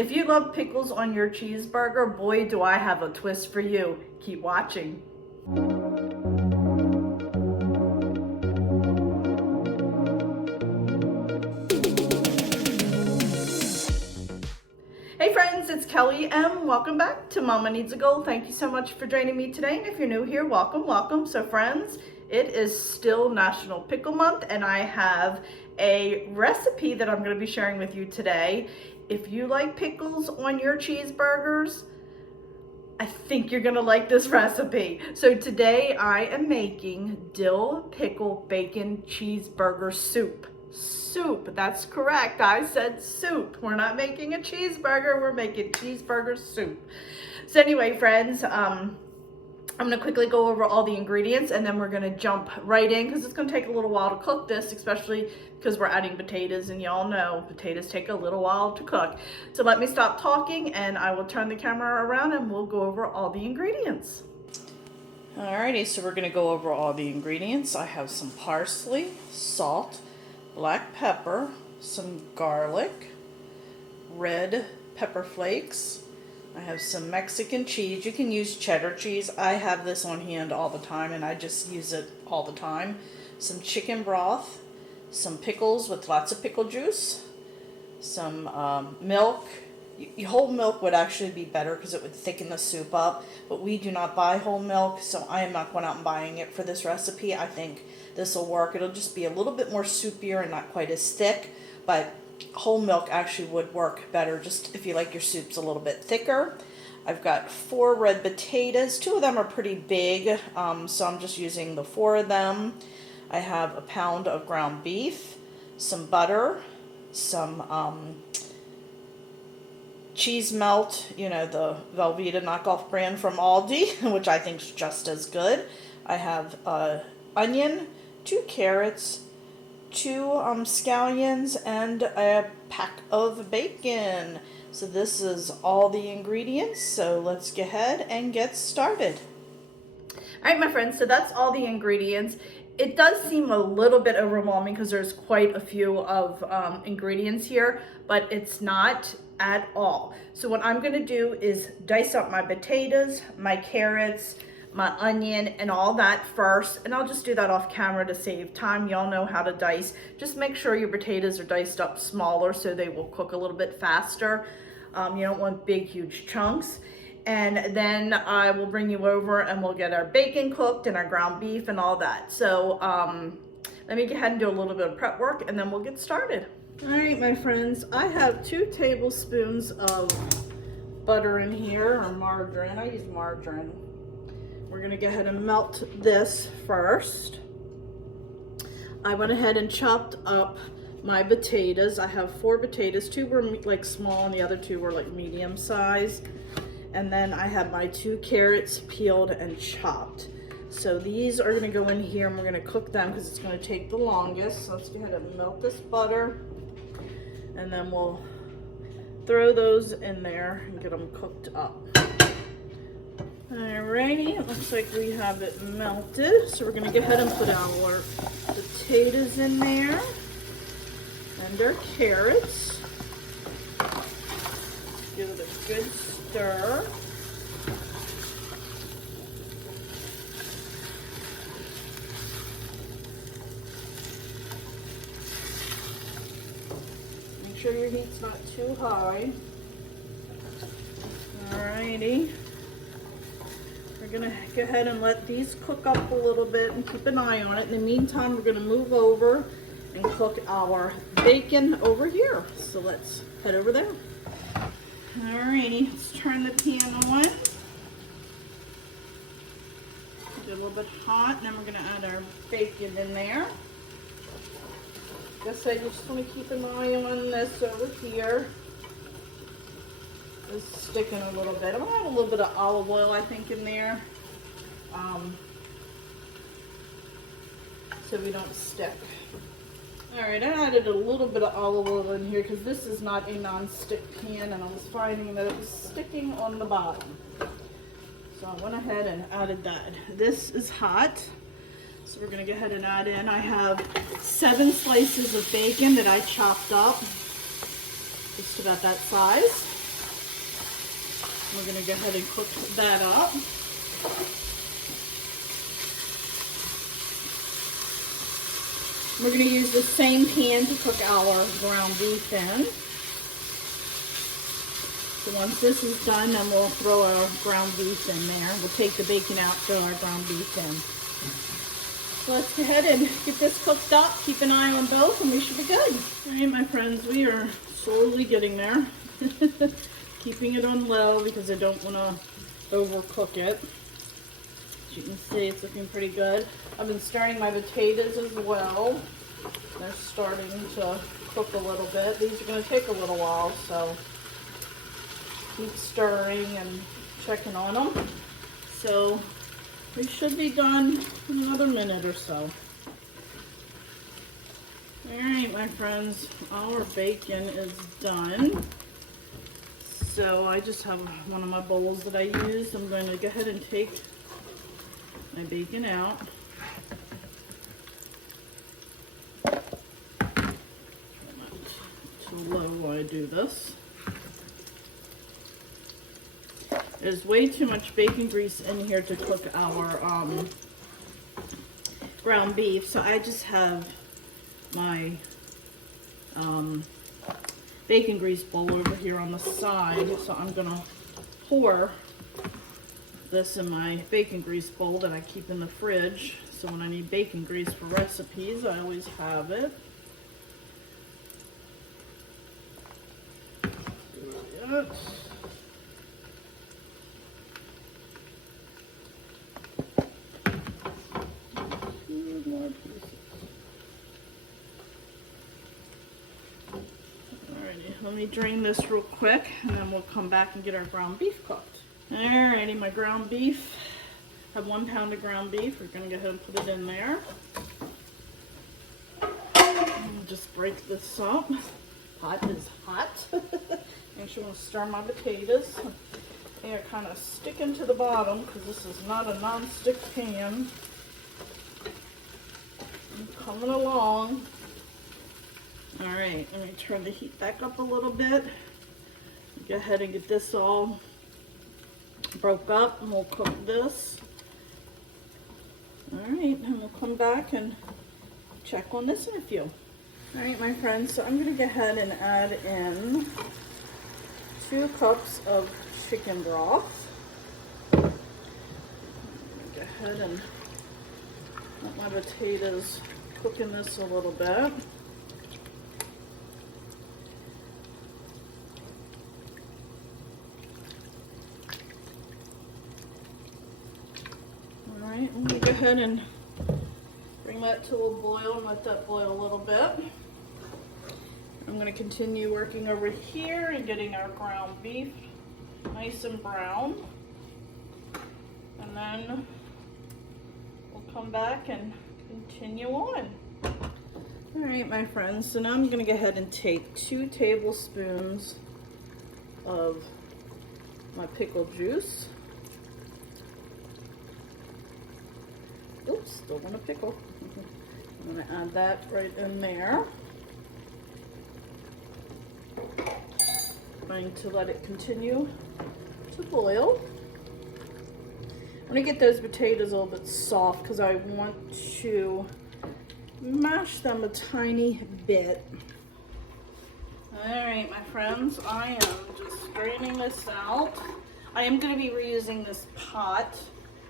If you love pickles on your cheeseburger, boy, do I have a twist for you. Keep watching. Hey friends, it's Kelly M. Welcome back to Mama Needs a Goal. Thank you so much for joining me today. And if you're new here, welcome, welcome. So friends, it is still National Pickle Month and I have a recipe that I'm going to be sharing with you today. If you like pickles on your cheeseburgers, I think you're going to like this recipe. So today I am making dill pickle bacon cheeseburger soup. Soup, that's correct. I said soup. We're not making a cheeseburger, we're making cheeseburger soup. So anyway, friends, I'm gonna quickly go over all the ingredients and then we're gonna jump right in because it's gonna take a little while to cook this, especially because we're adding potatoes and y'all know potatoes take a little while to cook. So let me stop talking and I will turn the camera around and we'll go over all the ingredients. Alrighty, so we're gonna go over all the ingredients. I have some parsley, salt, black pepper, some garlic, red pepper flakes. I have some Mexican cheese. You can use cheddar cheese. I have this on hand all the time and I just use it all the time. Some chicken broth, some pickles with lots of pickle juice, some milk. Whole milk would actually be better because it would thicken the soup up, but we do not buy whole milk, so I am not going out and buying it for this recipe. I think this will work. It'll just be a little bit more soupier and not quite as thick, but whole milk actually would work better just if you like your soups a little bit thicker. I've got 4 red potatoes. 2 of them are pretty big, so I'm just using the 4 of them. I have a pound of ground beef, some butter, some cheese melt, you know, the Velveeta knockoff brand from Aldi, which I think is just as good. I have onion, 2 carrots, 2 scallions, and a pack of bacon. So this is all the ingredients, so let's go ahead and get started. All right, my friends, so that's all the ingredients. It does seem a little bit overwhelming because there's quite a few of ingredients here, but it's not at all. So what I'm gonna do is dice up my potatoes, my carrots, my onion, and all that first, and I'll just do that off camera to save time. Y'all know how to dice. Just make sure your potatoes are diced up smaller so they will cook a little bit faster. You don't want big, huge chunks. And then I will bring you over and we'll get our bacon cooked and our ground beef and all that. So let me go ahead and do a little bit of prep work and then we'll get started. All right, my friends, I have 2 tablespoons of butter in here, or margarine. I use margarine. We're gonna go ahead and melt this first. I went ahead and chopped up my potatoes. I have 4 potatoes. 2 were like small and the other 2 were like medium size. And then I have my 2 carrots peeled and chopped. So these are gonna go in here and we're gonna cook them because it's gonna take the longest. So let's go ahead and melt this butter. And then we'll throw those in there and get them cooked up. Alrighty, it looks like we have it melted. So we're gonna go ahead and put our potatoes in there and our carrots. Give it a good stir. Make sure your heat's not too high. Alrighty. We're gonna go ahead and let these cook up a little bit and keep an eye on it. In the meantime, we're gonna move over and cook our bacon over here. So let's head over there. Alrighty, let's turn the pan on. Get a little bit hot, and then we're gonna add our bacon in there. Guess I just want to keep an eye on this over here. It's sticking a little bit. I'm gonna add a little bit of olive oil, I think, in there, so we don't stick. All right, I added a little bit of olive oil in here because this is not a non-stick pan, and I was finding that it was sticking on the bottom. So I went ahead and added that. This is hot, so we're gonna go ahead and add in. I have 7 slices of bacon that I chopped up, just about that size. We're going to go ahead and cook that up. We're going to use the same pan to cook our ground beef in. So once this is done, then we'll throw our ground beef in there. We'll take the bacon out, throw our ground beef in. So let's go ahead and get this cooked up. Keep an eye on both and we should be good. All right, my friends, we are slowly getting there. Keeping it on low because I don't want to overcook it. As you can see, it's looking pretty good. I've been stirring my potatoes as well. They're starting to cook a little bit. These are going to take a little while, so keep stirring and checking on them. So we should be done in another minute or so. Alright, my friends, our bacon is done. So I just have one of my bowls that I use. I'm going to go ahead and take my bacon out. Too low while I do this. There's way too much bacon grease in here to cook our ground beef, so I just have my bacon grease bowl over here on the side. So I'm gonna pour this in my bacon grease bowl that I keep in the fridge. So when I need bacon grease for recipes, I always have it. Let me drain this real quick and then we'll come back and get our ground beef cooked. Alrighty, my ground beef. I have 1 pound of ground beef. We're going to go ahead and put it in there. And just break this up. Pot is hot. Make sure I'm stir my potatoes. They are kind of sticking to the bottom because this is not a non-stick pan. I'm coming along. Alright, let me turn the heat back up a little bit. Go ahead and get this all broke up and we'll cook this. Alright, and we'll come back and check on this in a few. Alright, my friends, so I'm going to go ahead and add in 2 cups of chicken broth. Go ahead and let my potatoes cook in this a little bit. Alright, I'm going to go ahead and bring that to a boil and let that boil a little bit. I'm going to continue working over here and getting our ground beef nice and brown. And then we'll come back and continue on. Alright, my friends, so now I'm going to go ahead and take 2 tablespoons of my pickle juice. Oops, still want a pickle. I'm going to add that right in there. I'm going to let it continue to boil. I'm going to get those potatoes a little bit soft because I want to mash them a tiny bit. Alright, my friends, I am just draining this out. I am going to be reusing this pot.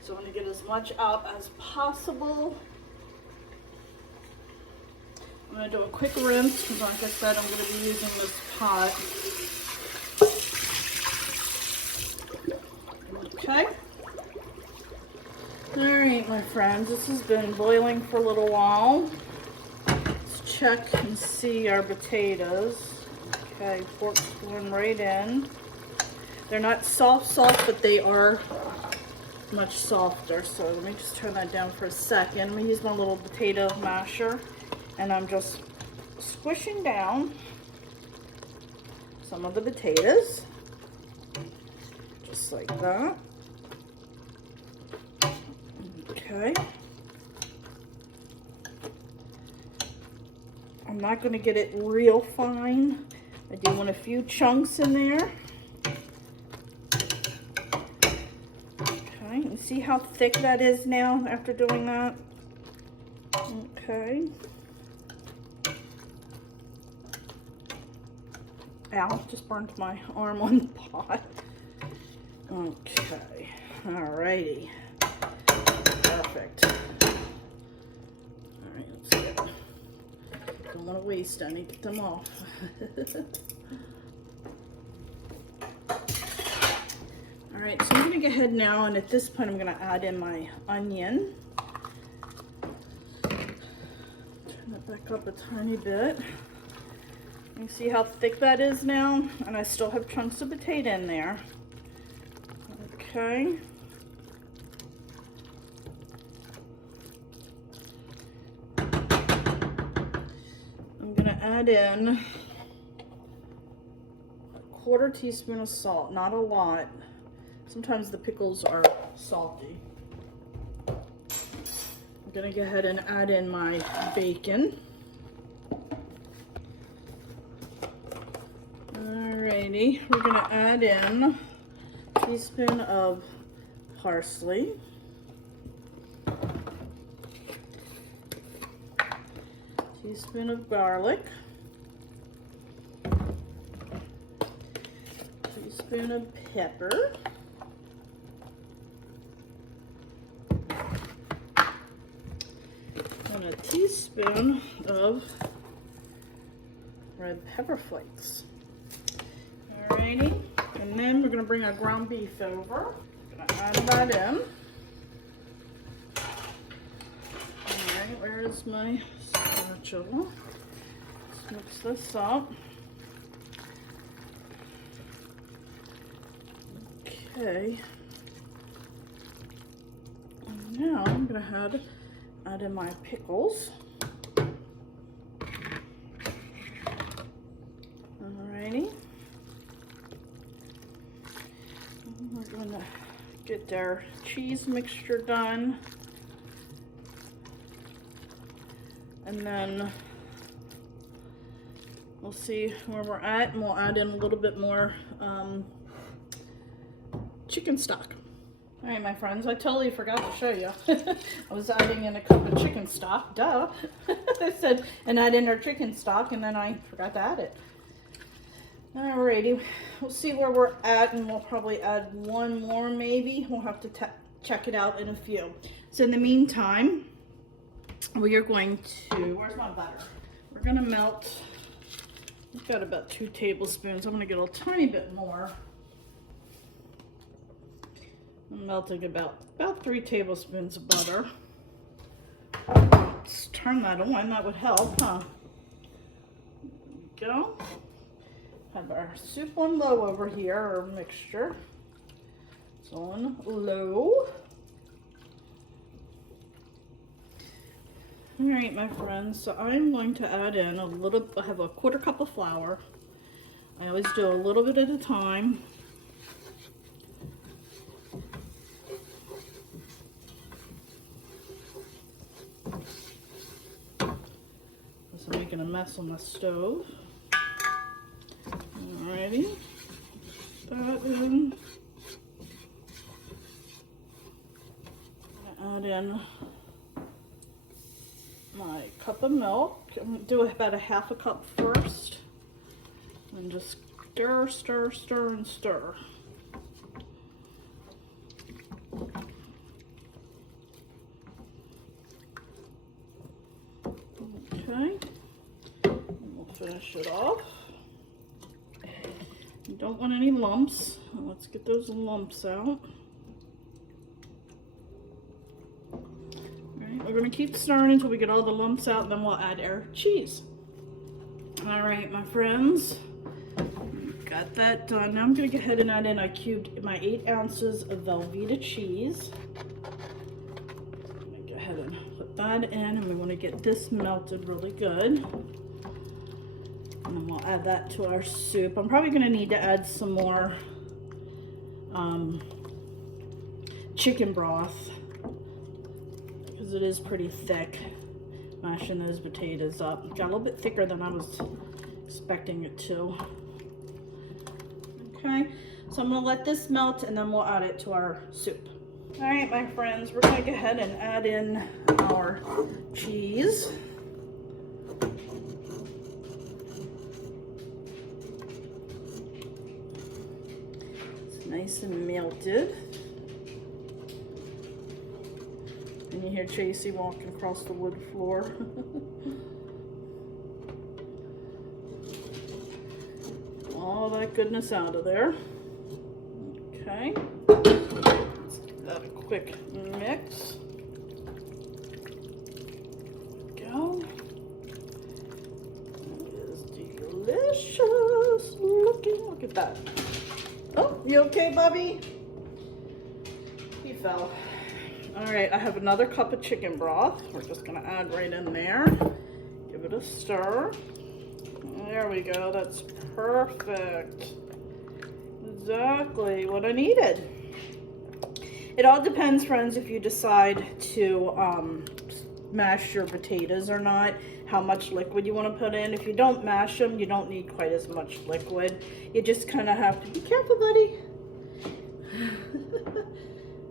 So I'm going to get as much out as possible. I'm going to do a quick rinse because, like I said, I'm going to be using this pot. Okay. Alright, my friends, this has been boiling for a little while. Let's check and see our potatoes. Okay, pork's going right in. They're not soft, but they are much softer. So let me just turn that down for a second. I'm going to use my little potato masher and I'm just squishing down some of the potatoes just like that. Okay. I'm not going to get it real fine. I do want a few chunks in there. see how thick that is now after doing that? Okay. Ow, just burned my arm on the pot. Okay, alrighty. Perfect. Alright, let's get them. Don't want to waste any, get them off. Alright, so I'm going to go ahead now, and at this point I'm going to add in my onion. Turn it back up a tiny bit. You see how thick that is now? And I still have chunks of potato in there. Okay. I'm gonna add in a 1/4 teaspoon of salt, not a lot. Sometimes the pickles are salty. I'm gonna go ahead and add in my bacon. Alrighty, we're gonna add in a teaspoon of parsley, teaspoon of garlic, teaspoon of pepper, and a teaspoon of red pepper flakes. Alrighty, and then we're going to bring our ground beef over. I'm going to add that in. Alright, where is my spatula? Let's mix this up. Okay. And now I'm going to add in my pickles. Alrighty. We're going to get our cheese mixture done, and then we'll see where we're at, and we'll add in a little bit more chicken stock. All right, my friends, I totally forgot to show you. I was adding in a cup of chicken stock, duh. I said, and add in our chicken stock, and then I forgot to add it. Alrighty, we'll see where we're at, and we'll probably add one more maybe. We'll have to check it out in a few. So in the meantime, we are going to, where's my butter? We're gonna melt, I've got about 2 tablespoons. I'm gonna get a tiny bit more. I'm melting about 3 tablespoons of butter. Let's turn that on, that would help, huh? There we go. Have our soup on low over here, or mixture. It's on low. All right, my friends, so I'm going to add in a little, I have a 1/4 cup of flour. I always do a little bit at a time. Just making a mess on the stove. Alrighty, that in. I'm gonna add in my cup of milk. I'm gonna do about a 1/2 cup first, and just stir, stir, stir, and stir. Okay, and we'll finish it off. You don't want any lumps. Let's get those lumps out. Alright, we're going to keep stirring until we get all the lumps out, and then we'll add our cheese. Alright, my friends, got that done. Now I'm going to go ahead and add in, I cubed my 8 ounces of Velveeta cheese. I'm going to go ahead and put that in, and we want to get this melted really good. And then we'll add that to our soup. I'm probably going to need to add some more chicken broth, because it is pretty thick, mashing those potatoes up. Got a little bit thicker than I was expecting it to. Okay, so I'm going to let this melt, and then we'll add it to our soup. All right, my friends, we're gonna go ahead and add in our cheese. It's nice and melted. And you hear Chasey walking across the wood floor. All that goodness out of there. Okay. Let's give that a quick mix. There we go. It is delicious looking. Look at that. Oh, you okay, Bubby? He fell. All right, I have another cup of chicken broth. We're just gonna add right in there. Give it a stir. There we go, that's perfect. Exactly what I needed. It all depends, friends, if you decide to mash your potatoes or not, how much liquid you want to put in. If you don't mash them, you don't need quite as much liquid. You just kind of have to be careful, buddy.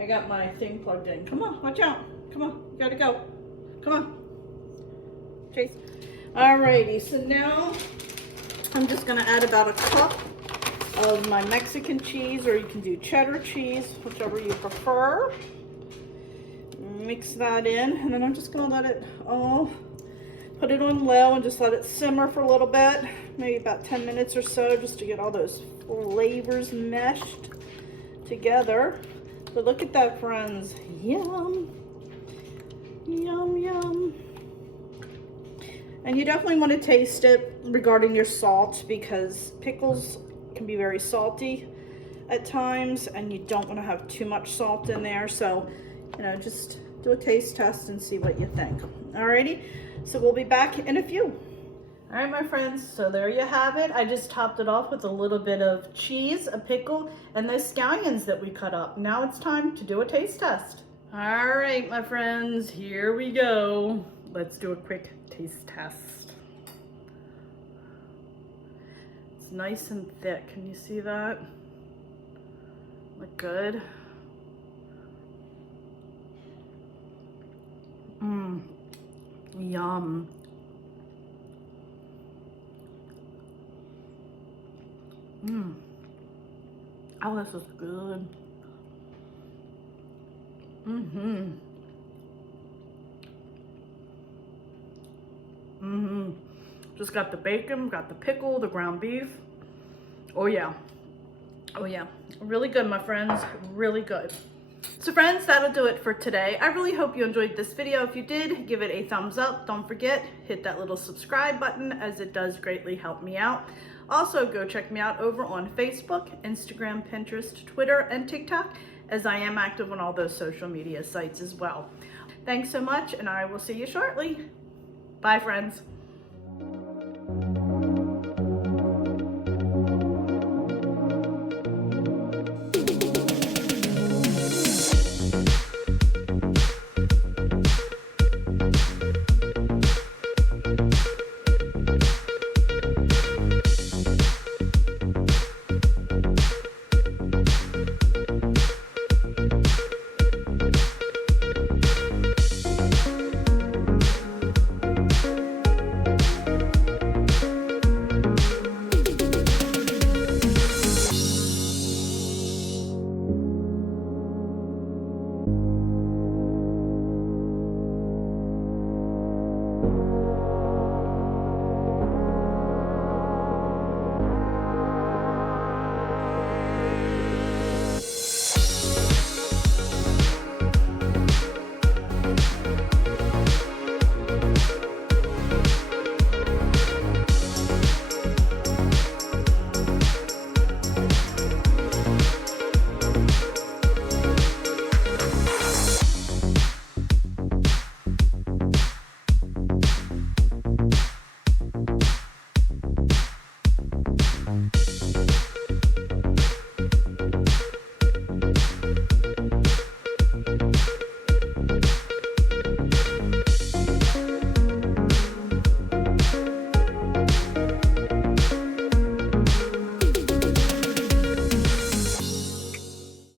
I got my thing plugged in. Come on, watch out. Come on, you gotta go. Come on. Chase. Alrighty, so now I'm just gonna add about a cup of my Mexican cheese, or you can do cheddar cheese, whichever you prefer. Mix that in, and then I'm just gonna let it all, put it on low and just let it simmer for a little bit, maybe about 10 minutes or so, just to get all those flavors meshed together. So look at that, friends. Yum. Yum, yum. And you definitely want to taste it regarding your salt, because pickles can be very salty at times and you don't want to have too much salt in there. So, you know, just do a taste test and see what you think. Alrighty, so we'll be back in a few. All right, my friends, so there you have it. I just topped it off with a little bit of cheese, a pickle, and those scallions that we cut up. Now it's time to do a taste test. All right, my friends, here we go. Let's do a quick taste test. It's nice and thick. Can you see that? Look good. Mmm, yum. Mmm. Oh, this is good. Mm-hmm. Mm-hmm. Just got the bacon, got the pickle, the ground beef. Oh yeah. Oh yeah. Really good, my friends. Really good. So friends, that'll do it for today. I really hope you enjoyed this video. If you did, give it a thumbs up. Don't forget, hit that little subscribe button, as it does greatly help me out. Also, go check me out over on Facebook, Instagram, Pinterest, Twitter, and TikTok, as I am active on all those social media sites as well. Thanks so much, and I will see you shortly. Bye, friends.